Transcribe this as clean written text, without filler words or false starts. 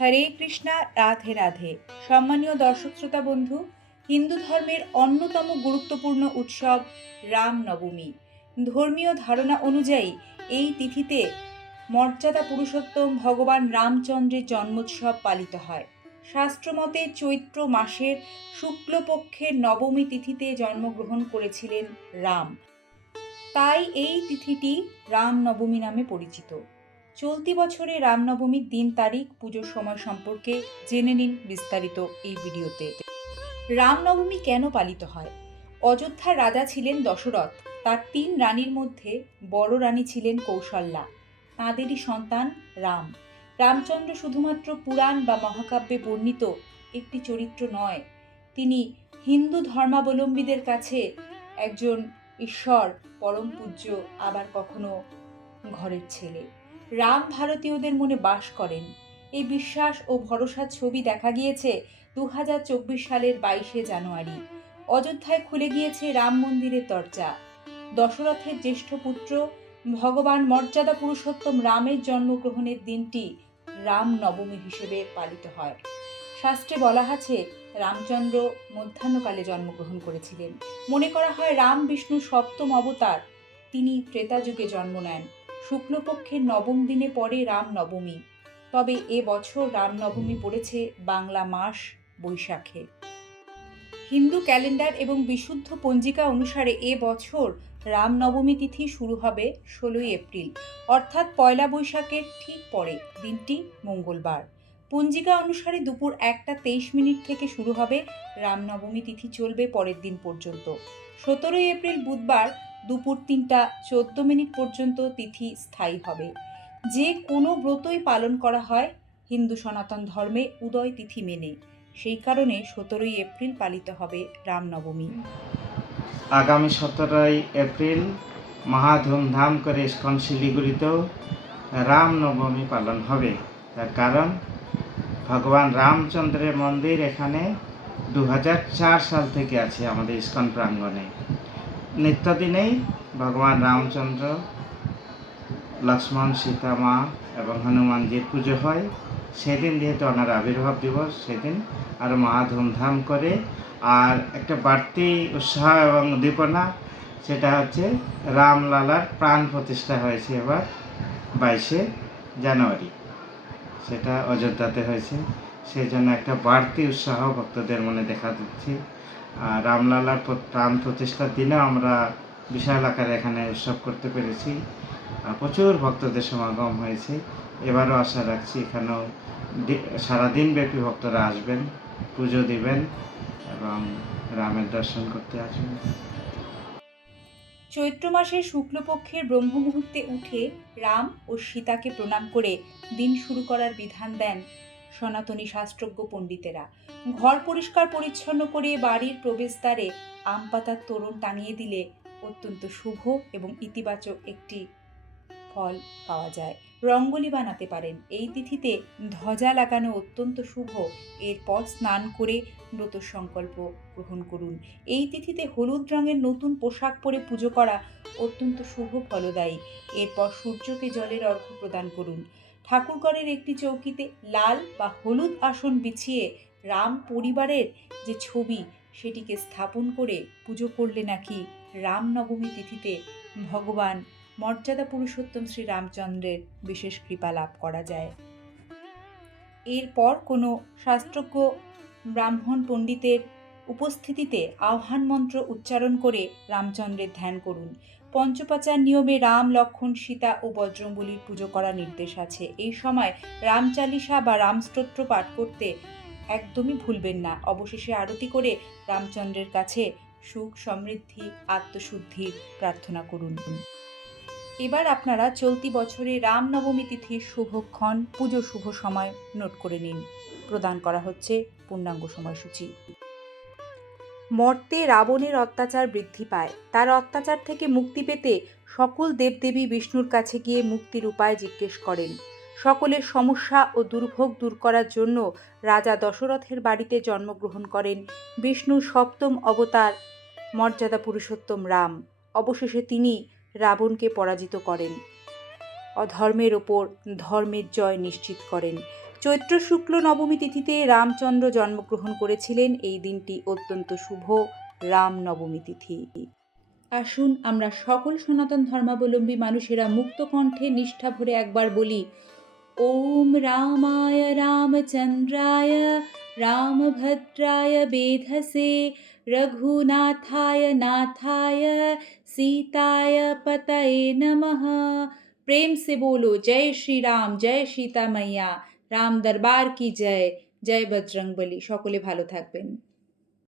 হরে কৃষ্ণা, রাধে রাধে। সম্মানীয় দর্শক শ্রোতা বন্ধু, হিন্দু ধর্মের অন্যতম গুরুত্বপূর্ণ উৎসব রাম নবমী। ধর্মীয় ধারণা অনুযায়ী এই তিথিতে মর্যাদা পুরুষোত্তম ভগবান রামচন্দ্রের জন্মোৎসব পালিত হয়। শাস্ত্রমতে চৈত্র মাসের শুক্লপক্ষের নবমী তিথিতে জন্মগ্রহণ করেছিলেন রাম। তাই এই তিথিটি রামনবমী নামে পরিচিত। চলতি বছরে রামনবমীর দিন, তারিখ, পুজোর সময় সম্পর্কে জেনে নিন বিস্তারিত এই ভিডিওতে। রামনবমী কেন পালিত হয়? অযোধ্যার রাজা ছিলেন দশরথ। তার ৩ রানীর মধ্যে বড় রানী ছিলেন কৌশল্যা। তাঁদেরই সন্তান রাম। রামচন্দ্র শুধুমাত্র পুরাণ বা মহাকাব্যে বর্ণিত একটি চরিত্র নয়, তিনি হিন্দু ধর্মাবলম্বীদের কাছে একজন ঈশ্বর, পরম পূজ্য, আবার কখনো ঘরের ছেলে। রাম ভারতীয়দের মনে বাস করেন, এই বিশ্বাস ও ভরসার ছবি দেখা গিয়েছে 2024 সালের 22শে জানুয়ারি। অযোধ্যায় খুলে গিয়েছে রাম মন্দিরের দরজা। দশরথের জ্যেষ্ঠ পুত্র ভগবান মর্যাদা পুরুষোত্তম রামের জন্মগ্রহণের দিনটি রাম নবমী হিসেবে পালিত হয়। শাস্ত্রে বলা আছে রামচন্দ্র মধ্যাহ্নকালে জন্মগ্রহণ করেছিলেন। মনে করা হয় রাম বিষ্ণুর সপ্তম অবতার। তিনি ত্রেতা যুগে জন্ম নেন। শুক্লপক্ষের নবম দিনে পড়ে রাম নবমী। তবে এ বছর রামনবমী পড়েছে বাংলা মাস বৈশাখে। হিন্দু ক্যালেন্ডার এবং বিশুদ্ধ পঞ্জিকা অনুসারে এ বছর রামনবমী তিথি শুরু হবে 16ই এপ্রিল, অর্থাৎ পয়লা বৈশাখের ঠিক পরে। দিনটি মঙ্গলবার। পঞ্জিকা অনুসারে দুপুর 1টা 23 মিনিট থেকে শুরু হবে। রামনবমী তিথি চলবে পরের দিন পর্যন্ত। 17ই এপ্রিল বুধবার দুপুর 3টা 14 মিনিট পর্যন্ত তিথি স্থায়ী হবে। যে কোনো ব্রতই পালন করা হয় হিন্দু সনাতন ধর্মে উদয় তিথি মেনে। সেই কারণে 17ই এপ্রিল পালিত হবে রামনবমী। আগামী 17ই এপ্রিল মহা ধুমধাম করে ইস্কন শিলিগুড়িতেও রামনবমী পালন হবে। তার কারণ ভগবান রামচন্দ্রের মন্দির এখানে 2004 সাল থেকে আছে আমাদের ইস্কন প্রাঙ্গণে। নিত্যদিনেই ভগবান রামচন্দ্র, লক্ষ্মণ, সীতা মা এবং হনুমানজির পুজো হয়। সেদিন যেহেতু ওনার আবির্ভাব দিবস, সেদিন আরও মহা ধুমধাম করে। আর একটা বাড়তি উৎসাহ এবং উদ্দীপনা, সেটা হচ্ছে রামলালার প্রাণ প্রতিষ্ঠা হয়েছে এবার 22শে জানুয়ারি, সেটা অযোধ্যাতে হয়েছে। সেই জন্য একটা বাড়তি উৎসাহ ভক্তদের মনে দেখা দিচ্ছে। আর রামলালার প্রাণ প্রতিষ্ঠার দিনেও আমরা বিশাল আকারে এখানে উৎসব করতে পেরেছি। প্রচুর ভক্তদের সমাগম হয়েছে। এবারও আশা রাখছি এখানেও সারাদিন ব্যাপী ভক্তরা আসবেন, পুজো দিবেন এবং রামের দর্শন করতে আসবেন। চৈত্র মাসের শুক্লপক্ষের ব্রহ্ম মুহূর্তে উঠে রাম ও সীতাকে প্রণাম করে দিন শুরু করার বিধান দেন সনাতনী শাস্ত্রজ্ঞ পণ্ডিতেরা। ঘর পরিষ্কার পরিচ্ছন্ন করে বাড়ির প্রবেশদ্বারে আম পাতার তোরণ টাঙিয়ে দিলে অত্যন্ত শুভ এবং ইতিবাচক একটি ফল পাওয়া যায়। রঙ্গোলি বানাতে পারেন। এই তিথিতে ধ্বজা লাগানো অত্যন্ত শুভ। এরপর স্নান করে ব্রত সংকল্প গ্রহণ করুন। এই তিথিতে হলুদ রঙের নতুন পোশাক পরে পুজো করা অত্যন্ত শুভ ফলদায়ী। এরপর সূর্যকে জলের অর্ঘ্য প্রদান করুন। ঠাকুরঘরের একটি চৌকিতে লাল বা হলুদ আসন বিছিয়ে রাম পরিবারের যে ছবি, সেটিকে স্থাপন করে পুজো করলে নাকি রামনবমী তিথিতে ভগবান মর্যাদা পুরুষোত্তম শ্রী রামচন্দ্রের বিশেষ কৃপা লাভ করা যায়। এরপর কোনো শাস্ত্রজ্ঞ ব্রাহ্মণ পণ্ডিতের উপস্থিতিতে আহ্বান মন্ত্র উচ্চারণ করে রামচন্দ্রের ধ্যান করুন। পঞ্চপাচার নিয়মে রাম, লক্ষ্মণ, সীতা ও বজরংবলীর পুজো করার নির্দেশ আছে। এই সময় রামচালিসা বা রামস্তোত্র পাঠ করতে একদমই ভুলবেন না। অবশেষে আরতি করে রামচন্দ্রের কাছে সুখ, সমৃদ্ধি, আত্মশুদ্ধির প্রার্থনা করুন। এবার আপনারা চলতি বছরে রামনবমী তিথির শুভক্ষণ, পুজো শুভ সময় নোট করে নিন। প্রদান করা হচ্ছে পূর্ণাঙ্গ সময়সূচি। মর্তে রাবণের অত্যাচার বৃদ্ধি পায়। তার অত্যাচার থেকে মুক্তি পেতে সকল দেবদেবী বিষ্ণুর কাছে গিয়ে মুক্তির উপায় জিজ্ঞেস করেন। সকলের সমস্যা ও দুর্ভোগ দূর করার জন্য রাজা দশরথের বাড়িতে জন্মগ্রহণ করেন বিষ্ণুর সপ্তম অবতার মর্যাদা পুরুষোত্তম রাম। অবশেষে তিনি রাবণকে পরাজিত করেন, অধর্মের ওপর ধর্মের জয় নিশ্চিত করেন। চৈত্র শুক্ল নবমী তিথিতে রামচন্দ্র জন্মগ্রহণ করেছিলেন। এই দিনটি অত্যন্ত শুভ রামনবমী তিথি। আসুন আমরা সকল সনাতন ধর্মাবলম্বী মানুষেরা মুক্ত কণ্ঠে নিষ্ঠা ভরে একবার বলি, ওম রামায় রামচন্দ্রায় রামভদ্রায় বেধসে রঘুনাথায় नाथाय सीताय पतये नमः। प्रेम से बोलो जय श्री राम, जय सीता मैया, राम दरबार की जय, जय बजरंगबली। সকলে ভালো থাকবেন।